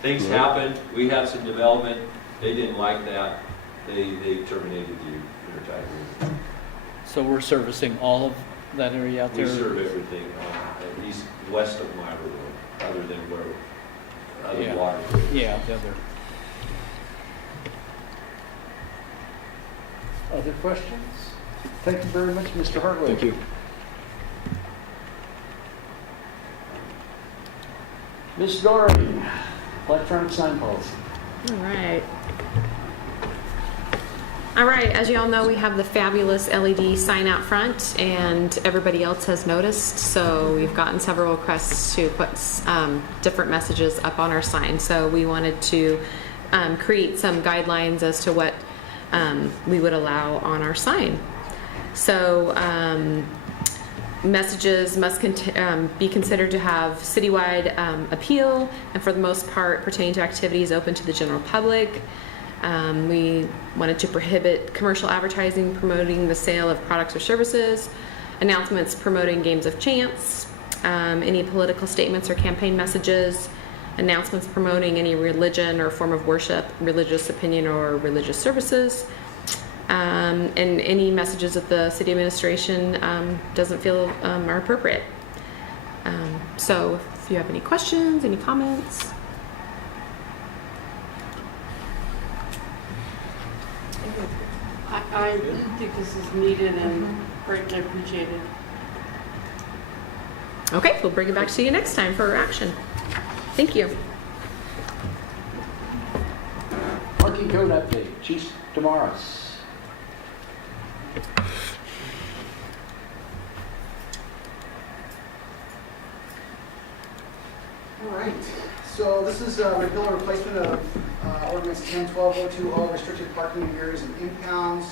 things happened. We had some development. They didn't like that. They terminated the intertie agreement. So we're servicing all of that area out there? We serve everything west of Myra Road, other than where other water. Yeah, the other. Other questions? Thank you very much, Mr. Hartwig. Thank you. Ms. Dory, electronic sign policy. All right, as you all know, we have the fabulous LED sign out front, and everybody else has noticed, so we've gotten several requests to put different messages up on our sign. So we wanted to create some guidelines as to what we would allow on our sign. So messages must be considered to have citywide appeal, and for the most part pertain to activities open to the general public. We wanted to prohibit commercial advertising promoting the sale of products or services, announcements promoting games of chance, any political statements or campaign messages, announcements promoting any religion or form of worship, religious opinion, or religious services, and any messages that the city administration doesn't feel are appropriate. So if you have any questions, any comments. I think this is needed and greatly appreciated. Okay, we'll bring it back to you next time for action. Thank you. Parking code update, Chief Damaris. All right, so this is a repeal and replacement of ordinance 10-12-020, restricted parking in areas of impounds.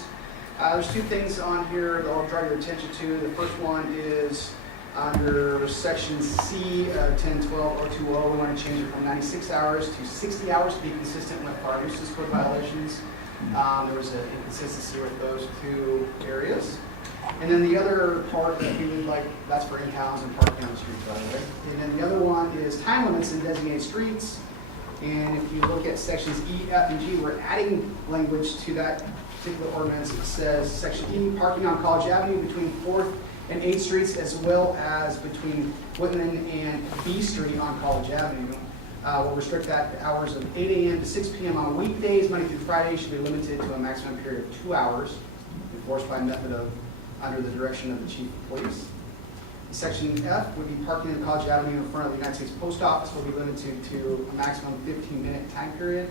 There's two things on here that I'll draw your attention to. The first one is under section C of 10-12-020, we want to change it from 96 hours to 60 hours to be consistent with our nuisance code violations. There was an inconsistency with those two areas. And then the other part that we would like, that's for impounds and parking on the streets, by the way. And then the other one is time limits in designated streets. And if you look at sections E, F, and G, we're adding language to that particular ordinance. It says section E, parking on College Avenue between 4th and 8th Streets, as well as between Whitman and B Street on College Avenue. We'll restrict that to hours of 8 a.m. to 6 p.m. on weekdays. Monday through Friday should be limited to a maximum period of 2 hours, enforced by method of under the direction of the Chief of Police. Section F would be parking on College Avenue in front of the United States Post Office will be limited to a maximum 15-minute time period.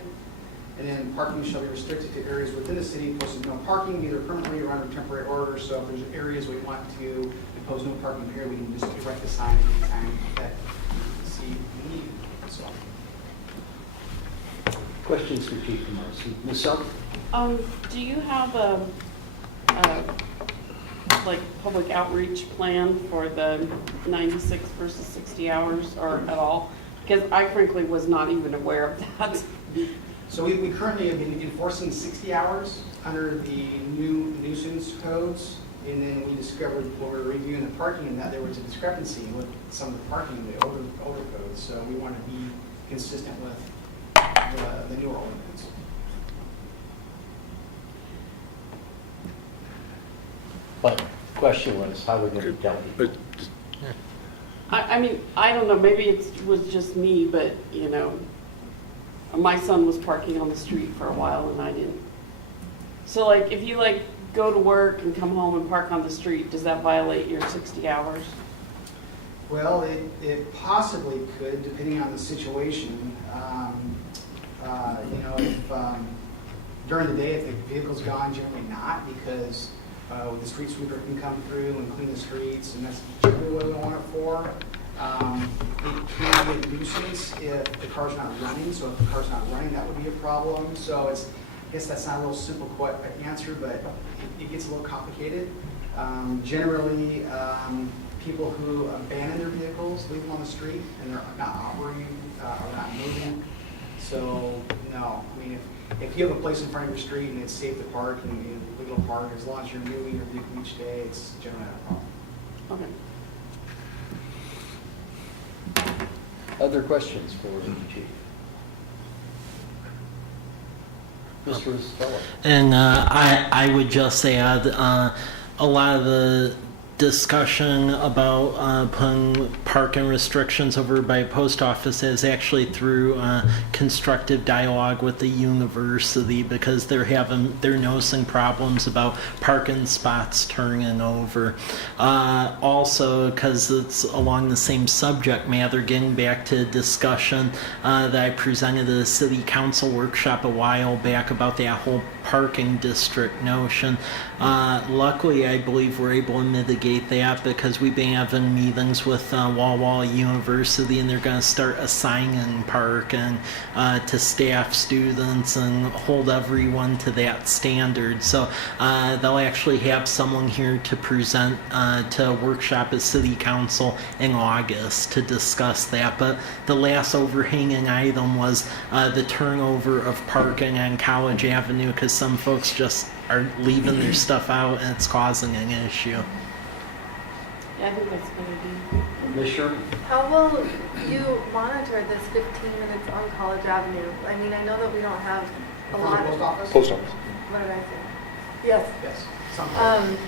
And then parking shall be restricted to areas within the city posted no parking, either permanently or under temporary order. So if there's areas we want to impose no parking period, we can just erect the sign at the time that we see the need. So. Questions for Chief Damaris? Ms. Selk? Do you have a like public outreach plan for the 96 versus 60 hours or at all? Because I frankly was not even aware of that. So we currently have been enforcing 60 hours under the new nuisance codes, and then we discovered when we were reviewing the parking and that there was a discrepancy with some of the parking in the older codes. So we want to be consistent with the newer ordinance. But the question was, how we're going to tell people? I mean, I don't know, maybe it was just me, but, you know, my son was parking on the street for a while and I didn't. So, like, if you, like, go to work and come home and park on the street, does that violate your 60 hours? Well, it possibly could, depending on the situation. If during the day, if the vehicle's gone, generally not, because the street sweeper can come through and clean the streets, and that's generally what we want it for. It can be a nuisance if the car's not running, so if the car's not running, that would be a problem. So I guess that's not a real simple answer, but it gets a little complicated. Generally, people who abandon their vehicles, leave them on the street, and they're not operating, or not moving. So, no, I mean, if you have a place in front of your street and it's safe to park and legal to park, as long as you're moving your vehicle each day, it's generally not a problem. Okay. Other questions for the chief? Mr. Rosatello. And I would just add a lot of the discussion about putting parking restrictions over by post office is actually through constructive dialogue with the university, because they're noticing problems about parking spots turning over. Also, because it's along the same subject matter, getting back to discussion that I presented at a city council workshop a while back about that whole parking district notion. Luckily, I believe we're able to mitigate that because we've been having meetings with Walla Walla University, and they're going to start assigning parking to staff, students, and hold everyone to that standard. So they'll actually have someone here to present to a workshop at City Council in August to discuss that. But the last overhanging item was the turnover of parking on College Avenue, because some folks just are leaving their stuff out and it's causing an issue. Yeah, I think that's a good idea. Ms. Sherman? How will you monitor this 15 minutes on College Avenue? I mean, I know that we don't have a From lot the post office? Post office. What did I say? Yes. Yes. Sometimes.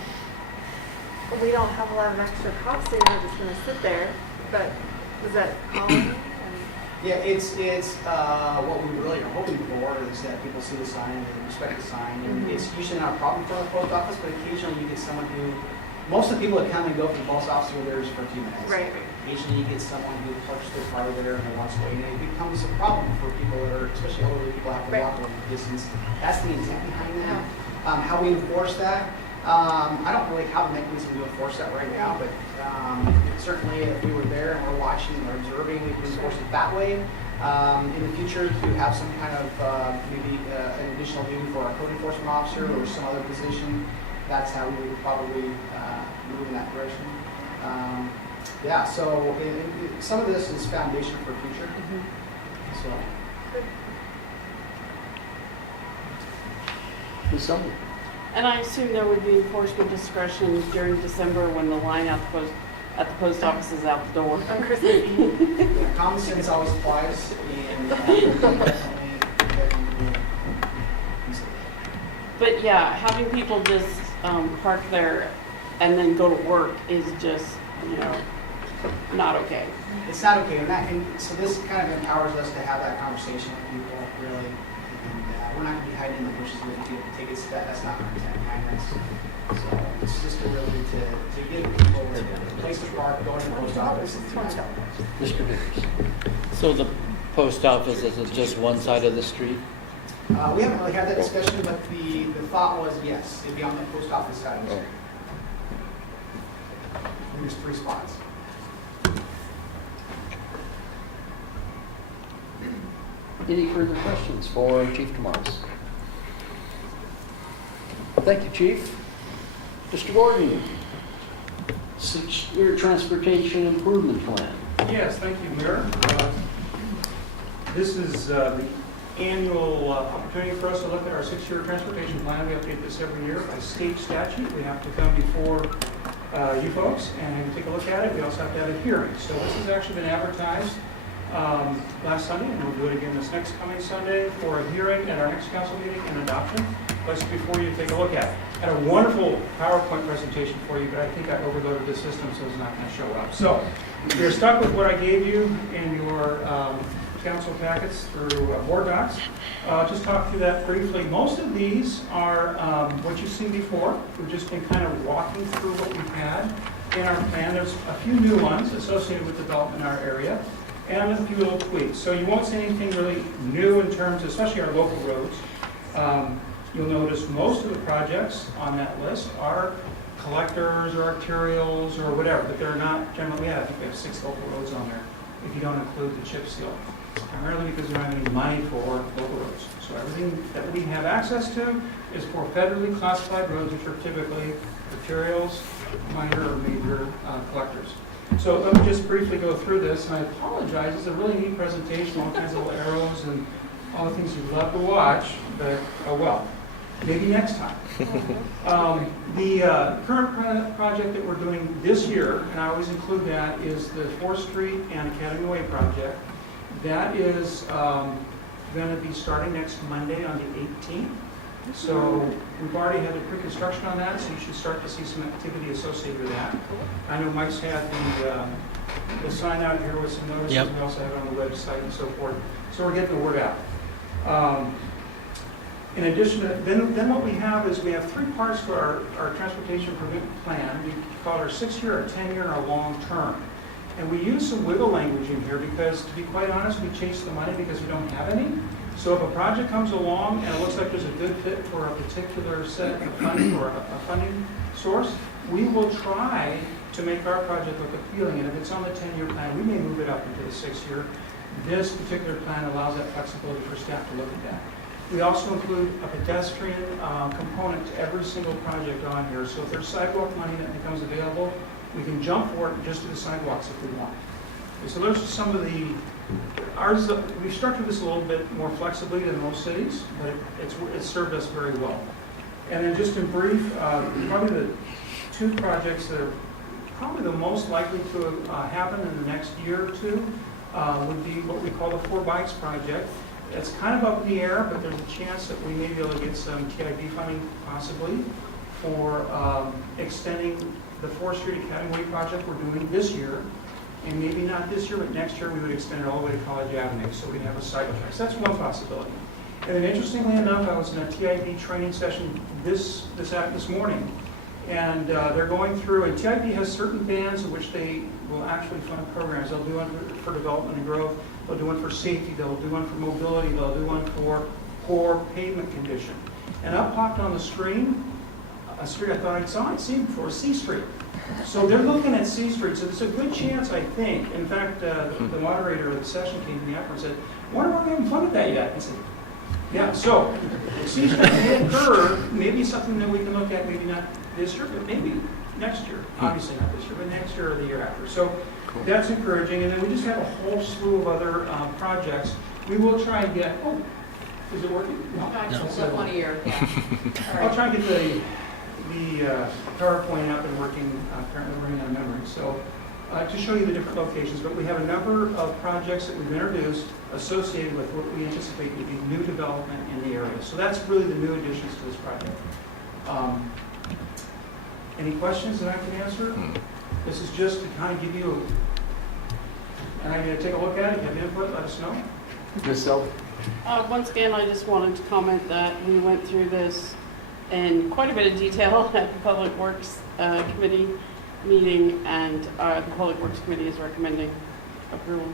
We don't have a lot of extra cops, so you're just gonna sit there, but is that common? Yeah, it's what we really are hoping for is that people see the sign and respect the sign. And it's usually not a problem for the post office, but occasionally you get someone who, most of the people that come and go from the post office are there for a few minutes. Right. Occasionally you get someone who parks their car there and they wants to wait, and it becomes a problem for people that are, especially elderly people, have to walk a long distance. That's the intent behind that. How we enforce that, I don't really have a mechanism to enforce that right now, but certainly if we were there and we're watching or observing, we can enforce it that way. In the future, to have some kind of maybe an additional duty for a code enforcement officer or some other position, that's how we would probably move in that direction. Yeah, so some of this is foundation for future. So. Ms. Summer? And I assume there would be enforcement discretion during December when the line at the post office is out the door. On Christmas Eve. Yeah, common sense always applies, and But yeah, having people just park there and then go to work is just, not okay. it's not okay. And so this kind of empowers us to have that conversation with people, really. And we're not going to be hiding in the bushes with tickets. That's not our intent behind this. So it's just a ability to give people a place to park, go to the post office, and do that. Mr. Vickers? So the post office, is it just one side of the street? We haven't really had that discussion, but the thought was, yes, it'd be on the post office side of the street. And there's 3 spots. Any further questions for Chief Tomas? Thank you, Chief. Mr. Gordon, your transportation improvement plan. Yes, thank you, Mayor. This is the annual opportunity for us to look at our 6-year transportation plan. We update this every year by state statute. We have to come before you folks and take a look at it. We also have to have a hearing. So this has actually been advertised last Sunday, and we'll do it again this next coming Sunday for a hearing at our next council meeting and adoption. Place before you to take a look at it. I had a wonderful PowerPoint presentation for you, but I think I overloaded the system, so it's not going to show up. So you're stuck with what I gave you in your council packets through board docs. Just talk through that briefly. Most of these are what you've seen before. We've just been kind of walking through what we've had. in our plan. There's a few new ones associated with development in our area and a few little tweaks. So you won't see anything really new in terms, especially our local roads. You'll notice most of the projects on that list are collectors or arterials or whatever, but they're not generally, I think we have 6 local roads on there if you don't include the chip seal, primarily because we don't have any money for local roads. So everything that we have access to is for federally classified roads, which are typically arterials, minor or major collectors. So let me just briefly go through this, and I apologize, it's a really neat presentation, all kinds of little arrows and all the things you'd love to watch, but oh well, maybe next time. The current project that we're doing this year, and I always include that, is the 4th Street and Academy Way project. That is going to be starting next Monday on the 18th. So we've already had the pre-construction on that, so you should start to see some activity associated with that. I know Mike's had the sign out here with some notices. Yep. We also have it on the website and so forth. So we're getting the word out. In addition to then what we have is we have 3 parts to our transportation improvement plan. We call it our 6-year, our 10-year, and our long-term. And we use some wiggle language in here because, to be quite honest, we chase the money because we don't have any. So if a project comes along and it looks like there's a good fit for a particular set of funding or a funding source, we will try to make our project look appealing. And if it's on the 10-year plan, we may move it up into the 6-year. This particular plan allows that flexibility for staff to look at that. We also include a pedestrian component to every single project on here. So if there's sidewalk money that becomes available, we can jump for it and just do the sidewalks if we want. Okay, so those are some of the, we've structured this a little bit more flexibly than most cities, but it's served us very well. And then just in brief, probably the 2 projects that are probably the most likely to happen in the next year or 2 would be what we call the 4 Bikes project. It's kind of up in the air, but there's a chance that we may be able to get some TIB funding possibly for extending the 4th Street Academy Way project we're doing this year. And maybe not this year, but next year we would extend it all the way to College Avenue, so we'd have a cycle track. So that's one possibility. And then interestingly enough, I was in a TIB training session this morning, and they're going through, and TIB has certain bands in which they will actually fund programs. They'll do one for development and growth, they'll do one for safety, they'll do one for mobility, they'll do one for poor pavement condition. And up popped on the screen a street I thought I'd seen before, C Street. So they're looking at C Street, so there's a good chance, I think. In fact, the moderator of the session came to me after and said, I wonder why we haven't funded that yet. I said, yeah, so C Street may occur, maybe something that we can look at, maybe not this year, but maybe next year. Obviously not this year, but next year or the year after. So that's encouraging. And then we just have a whole slew of other projects. We will try and get, is it working? No. One a year, yeah. I'll try and get the PowerPoint up and working, currently running out of memory. So to show you the different locations, but we have a number of projects that we've introduced associated with what we anticipate to be new development in the area. So that's really the new additions to this project. Any questions that I can answer? This is just to kind of give you an idea to take a look at it. If you have input, let us know. Yourself? Once again, I just wanted to comment that we went through this in quite a bit of detail at the Public Works Committee meeting, and the Public Works Committee is recommending approval.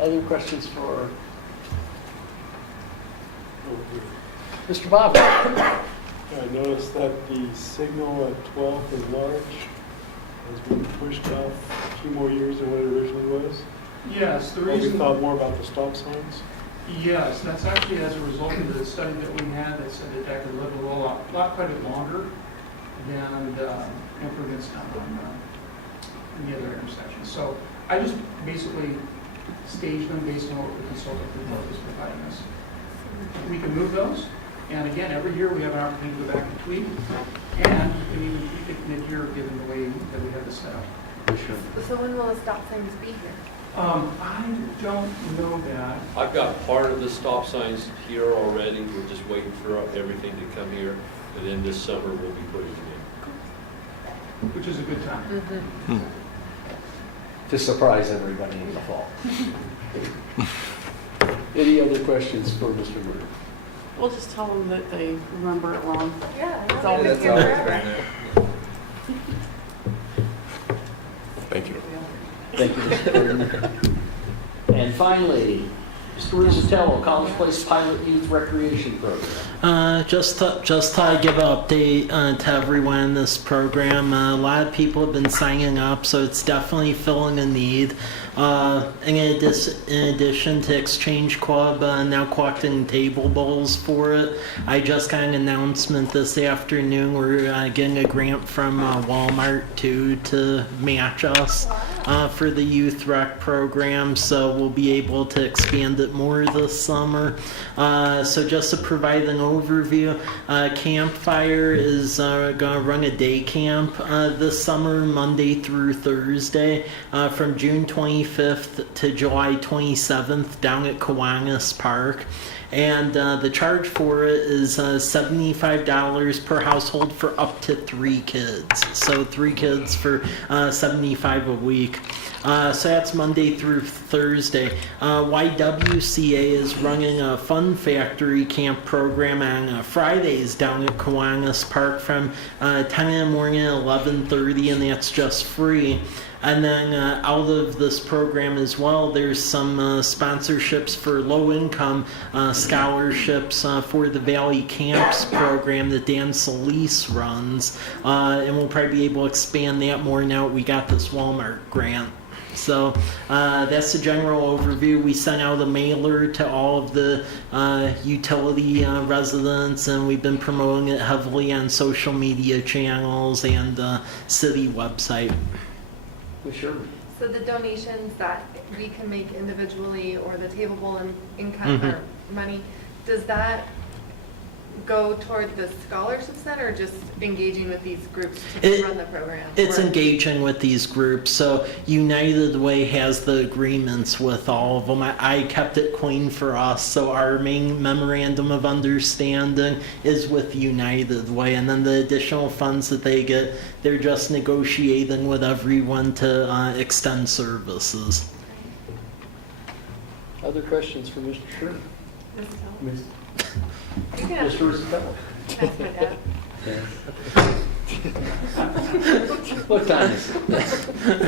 Other questions for Mr. Bob? I noticed that the signal at 12th and Larch has been pushed off a few more years than what it originally was. Yes, the We reason. thought more about the stop signs. Yes, that's actually as a result of the study that we had that said that could live a lot quite a bit longer than improvements done on the other intersections. So I just basically staged them based on what the consultant report was providing us. We can move those, and again, every year we have an opportunity to go back and tweak, and we can even tweak it mid-year given the way that we have this set up. So when will the stop signs be here? I don't know that. I've got part of the stop signs here already. We're just waiting for everything to come here. And then this summer we'll be putting them in. Which is a good time. Mm-hmm. To surprise everybody in the fall. Any other questions for Mr. Murray? We'll just tell them that they remember it wrong. Yeah, That's all. that's all. Thank you, Mr. Gardner. And finally, Mr. Rizzatello, College Place Pilot Youth Recreation Program. Just to give an update to everyone in this program, a lot of people have been signing up, so it's definitely filling a need. In addition to Exchange Club now collecting table bowls for it, I just got an announcement this afternoon. We're getting a grant from Walmart too to match us for the youth rec program, so we'll be able to expand it more this summer. So just to provide an overview, Campfire is going to run a day camp this summer, Monday through Thursday, from June 25th to July 27th down at Kiwanis Park. And the charge for it is $75 per household for up to 3 kids. So 3 kids for $75 a week. So that's Monday through Thursday. YWCA is running a Fun Factory Camp program on Fridays down at Kiwanis Park from 10 in the morning to 11:30, and that's just free. And then out of this program as well, there's some sponsorships for low-income scholarships for the Valley Camps program that Dan Solis runs. And we'll probably be able to expand that more now that we got this Walmart grant. So that's the general overview. We sent out a mailer to all of the utility residents, and we've been promoting it heavily on social media channels and city website. Sure. So the donations that we can make individually or the table bowl and income or money, does that go toward the scholarships then, or just engaging with these groups to run the program? It's Or- engaging with these groups. So United Way has the agreements with all of them. I kept it clean for us. So our main memorandum of understanding is with United Way. And then the additional funds that they get, they're just negotiating with everyone to extend services. Other questions for Mr. Sherman? You can ask Mr. Rizzatello. my dad. What time is it?